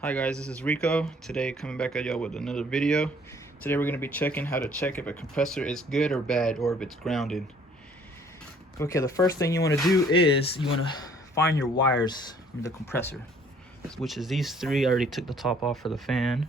Hi guys, this is Rico. Today coming back at y'all with another video. Today we're going to be checking how to check if a compressor is good or bad, or if it's grounded. Okay, the first thing you want to do is you want to find your wires from the compressor, which is these three. I already took the top off for the fan,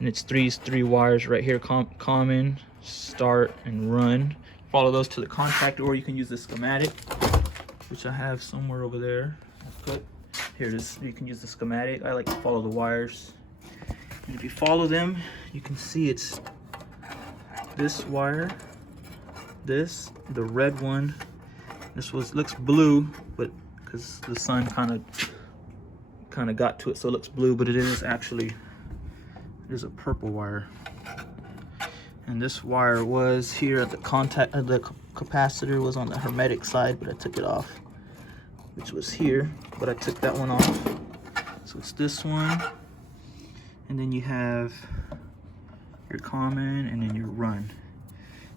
and it's these three wires right here: common, start, and run. Follow those to the contactor, or you can use the schematic, which I have somewhere over there. Here it is. You can use the schematic. I like to follow the wires, and if you follow them, you can see it's this wire, the red one. This looks blue, but because the sun kind of got to it, so it looks blue, but it is actually, there's a purple wire. And this wire was here at the the capacitor was on the hermetic side, but I took it off, which was here, but I took that one off. So it's this one, and then you have your common, and then your run.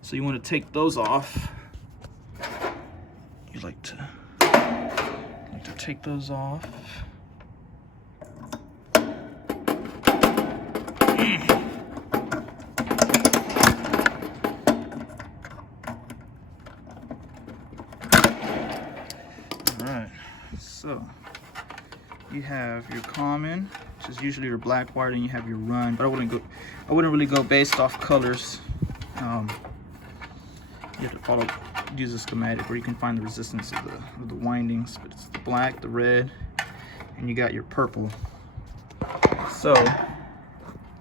So you want to take those off. You like to take those off. Alright, so you have your common, which is usually your black wire, and you have your run, but I wouldn't really go based off colors. You have to use a schematic where you can find the resistance of the windings, but it's the black, the red, and you got your purple. So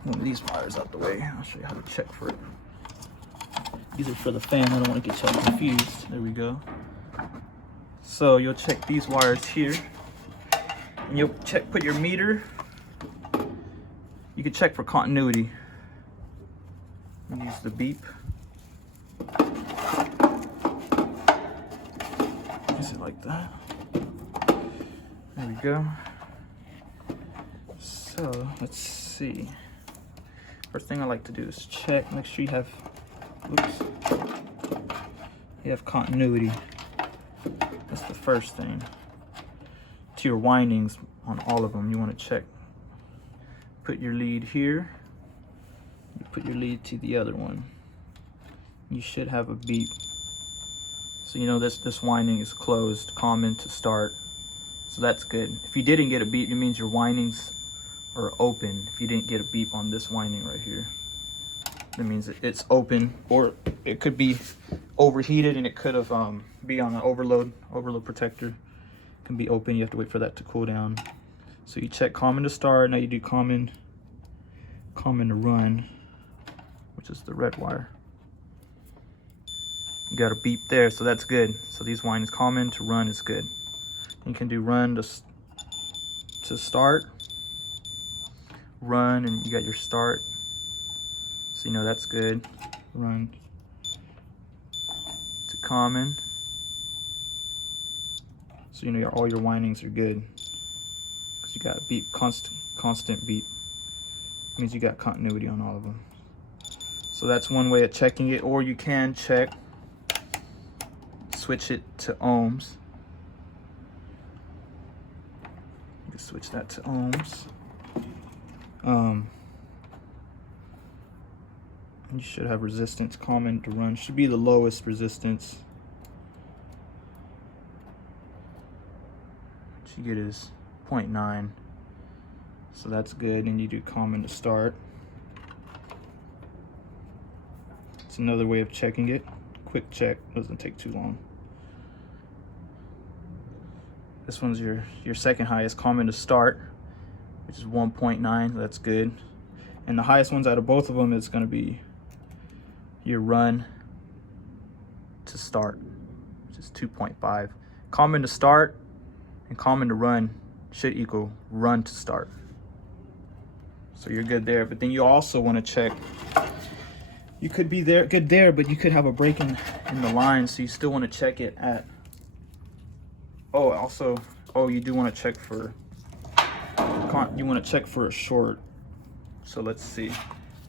move these wires out the way. I'll show you how to check for it. These are for the fan. I don't want to get y'all confused. There we go. So you'll check these wires here, and you'll put your meter. You can check for continuity. Use the beep. Is it like that? There we go. So let's see. First thing I like to do is check, make sure you have, you have continuity. That's the first thing. To your windings on all of them, you want to check. Put your lead here. You put your lead to the other one. You should have a beep. So you know this winding is closed, common to start. So that's good. If you didn't get a beep, it means your windings are open. If you didn't get a beep on this winding right here, that means it's open, or it could be overheated, and it could have be on an overload protector. It can be open. You have to wait for that to cool down. So you check common to start. Now you do common to run, which is the red wire. You got a beep there, so that's good. So these windings, common to run, is good. You can do run to start, run, and you got your start. So you know that's good. Run to common. So you know all your windings are good, because you got a beep, constant beep. It means you got continuity on all of them. So that's one way of checking it. Or you can check, switch it to ohms. You can switch that to ohms. You should have resistance. Common to run should be the lowest resistance. What you get is 0.9. So that's good. And you do common to start. It's another way of checking it. Quick check, doesn't take too long. This one's your second highest, common to start, which is 1.9. That's good. And the highest ones out of both of them is going to be your run to start, which is 2.5. Common to start and common to run should equal run to start. So you're good there. But then you also want to check, you could be good there, but you could have a break in the line, so you still want to check it at, you do want to check for, a short. So let's see,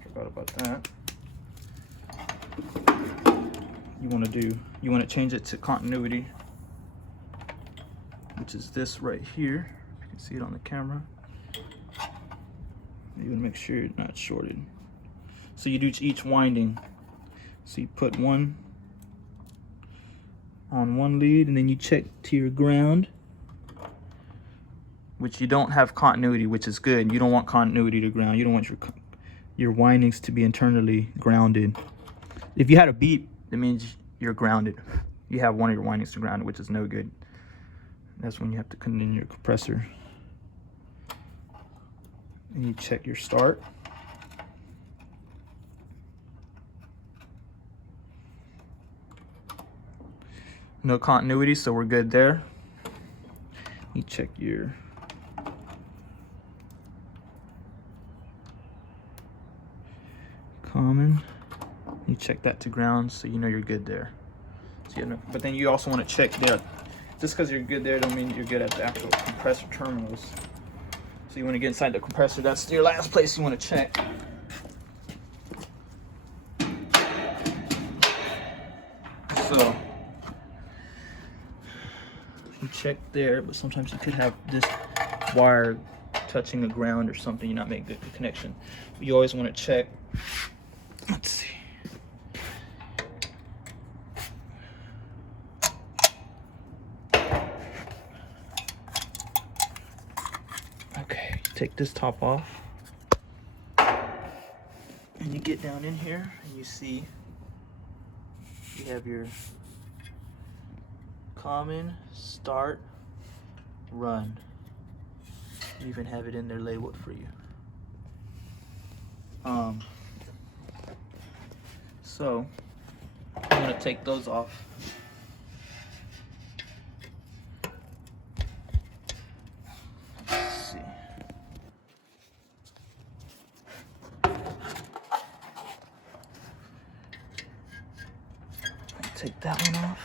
forgot about that. You want to change it to continuity, which is this right here. You can see it on the camera. You want to make sure you're not shorted. So you do each winding. So you put one on one lead, and then you check to your ground, which you don't have continuity, which is good. You don't want continuity to ground. You don't want your windings to be internally grounded. If you had a beep, that means you're grounded. You have one of your windings to ground, which is no good. That's when you have to put in your compressor. And you check your start. No continuity, so we're good there. You check your common. You check that to ground, so you know you're good there. So you know, but then you also want to check there. Just because you're good there don't mean you're good at the actual compressor terminals. So you want to get inside the compressor. That's your last place you want to check. So you check there, but sometimes you could have this wire touching the ground or something. You're not making good connection. But you always want to check. Let's see. Okay, take this top off. And you get down in here and you see you have your common, start, run. You even have it in there labeled for you. So I'm gonna take those off. Let's see. Take that one off.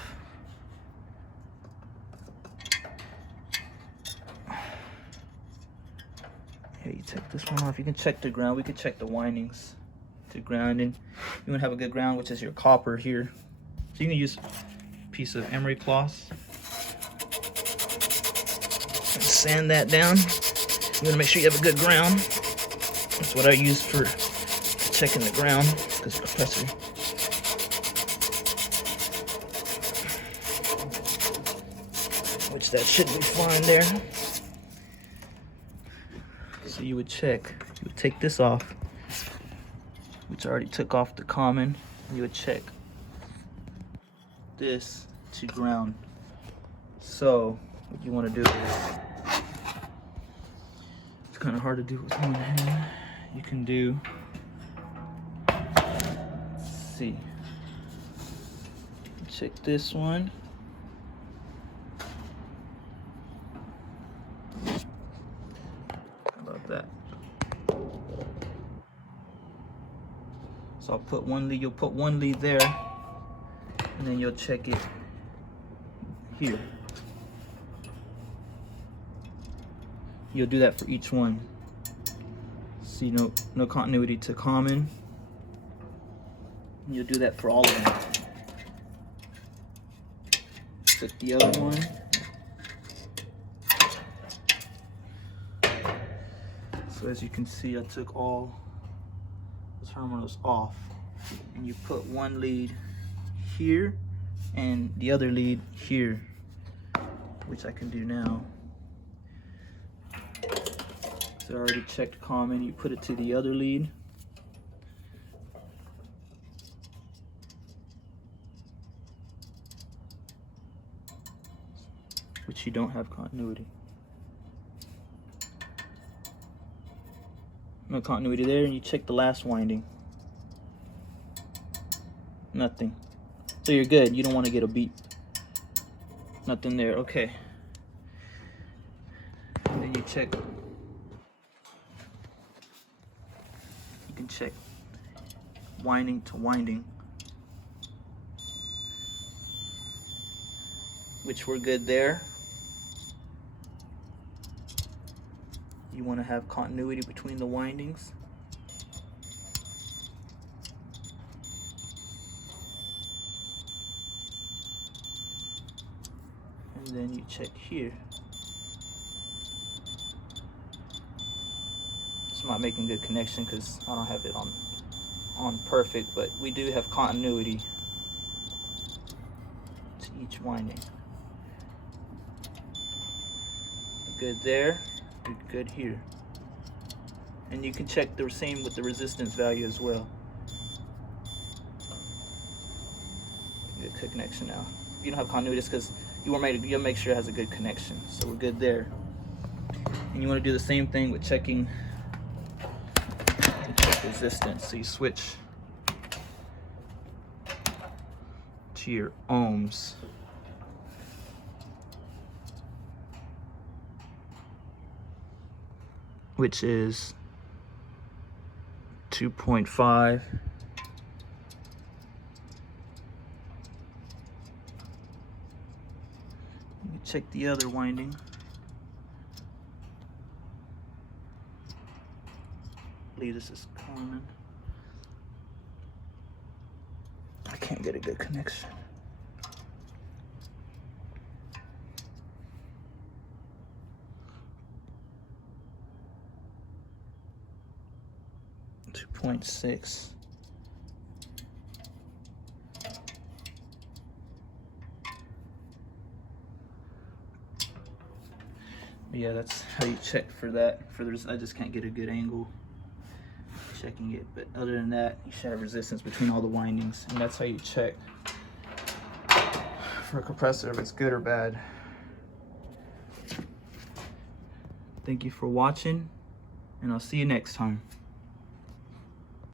Here, you take this one off. You can check the ground. We can check the windings to grounding. You want to have a good ground, which is your copper here. So you can use a piece of emery cloth and sand that down. You want to make sure you have a good ground. That's what I use for checking the ground, because the compressor. Which that should be fine there. So you would check. You would take this off, which I already took off the common. You would check this to ground. So what you want to do is, it's kind of hard to do with one hand. You can do, let's see, check this one. How about that? So I'll put one lead, you'll put one lead there, and then you'll check it here. You'll do that for each one. See, no continuity to common. You'll do that for all of them. Check the other one. So as you can see, I took all the terminals off, and you put one lead here and the other lead here, which I can do now. So I already checked common. You put it to the other lead. Which you don't have continuity. No continuity there, and you check the last winding. Nothing. So you're good. You don't want to get a beep. Nothing there. Okay. And then you check. You can check winding to winding, which we're good there. You want to have continuity between the windings. And then you check here. It's not making good connection because I don't have it on perfect, but we do have continuity to each winding. Good there, good here. And you can check the same with the resistance value as well. Good connection now. If you don't have continuity, it's because you'll make sure it has a good connection. So we're good there. And you want to do the same thing with checking resistance. So you switch to your ohms. Which is 2.5. You check the other winding. I believe this is common. I can't get a good connection. .6. Yeah, that's how you check for that. I just can't get a good angle checking it, but other than that, you should have resistance between all the windings, and that's how you check for a compressor if it's good or bad. Thank you for watching, and I'll see you next time.